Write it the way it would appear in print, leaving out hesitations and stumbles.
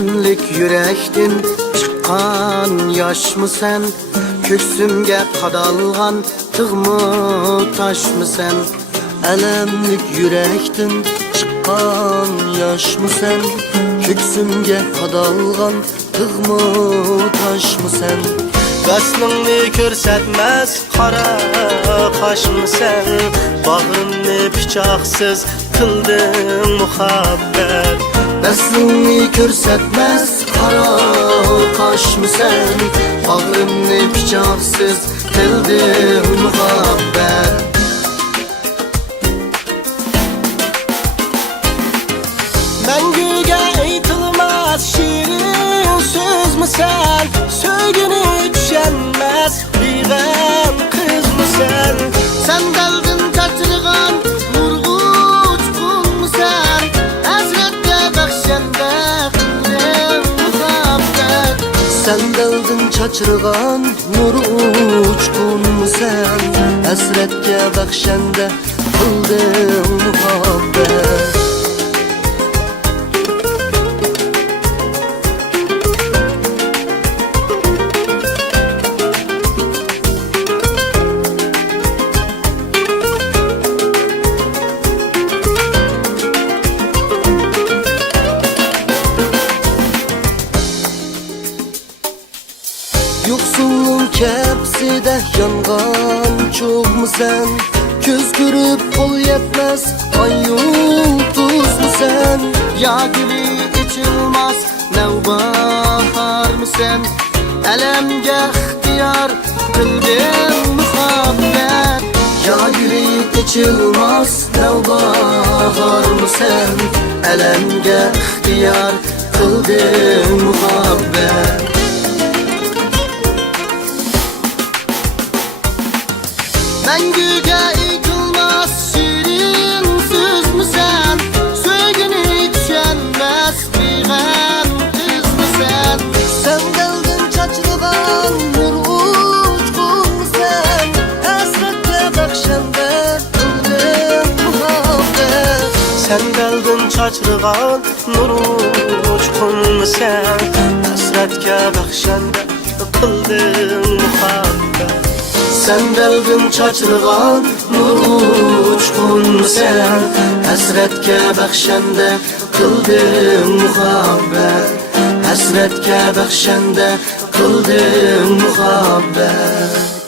Elemlik yürektin çıqqan yaşmı sen? Köksümge qadalğan tığmı taşmı sen? Elemlik yürektin çıqqan yaşmı sen? Köksümge qadalğan tığmı taşmı sen? Qaslığını körsetmez qara qaşmı sen? Bağrımni piçaqsız kıldın muhabbet. Qaslığını körsetmez qara qaşmı sen? Bağrımni piçaqsız kıldın muhabbet. Məngüge aytılmaz şirin söz mü sen? Söygünü düşenmez bilen kız mı sen? Sen geldin çatırgan nurguç kul mu sen? Hazrette bakşende kıldın muhabbet. Sen geldin çatırgan nurguç kul mu sen? Hazrette bakşende kıldın muhabbet. Yoksulluğun kepside yangan çok mu sen? Göz görüp kol yetmez ay yıldız mı sen? Ya gülü içilmez nevbahar mı sen? Elemge ihtiyar kıldın muhabbet. Ya gülü içilmez nevbahar mı sen? Elemge ihtiyar kıldın muhabbet. Məngüge yıkılmaz şirin söz mü sen? Söygünü düşenmez bilen kız mı sen? Sen geldin çaçırgan nur uçkun mu sen? Hasretle bakşende kıldın muhabbet. Sen geldin çaçırgan nur uçkun mu sen? Hasretke bakşende kıldın muhabbet. Sen geldin çaçırgan nur uçkun sen? Hasretke bakşende kıldın muhabbet. Hasretke bakşende kıldın muhabbet.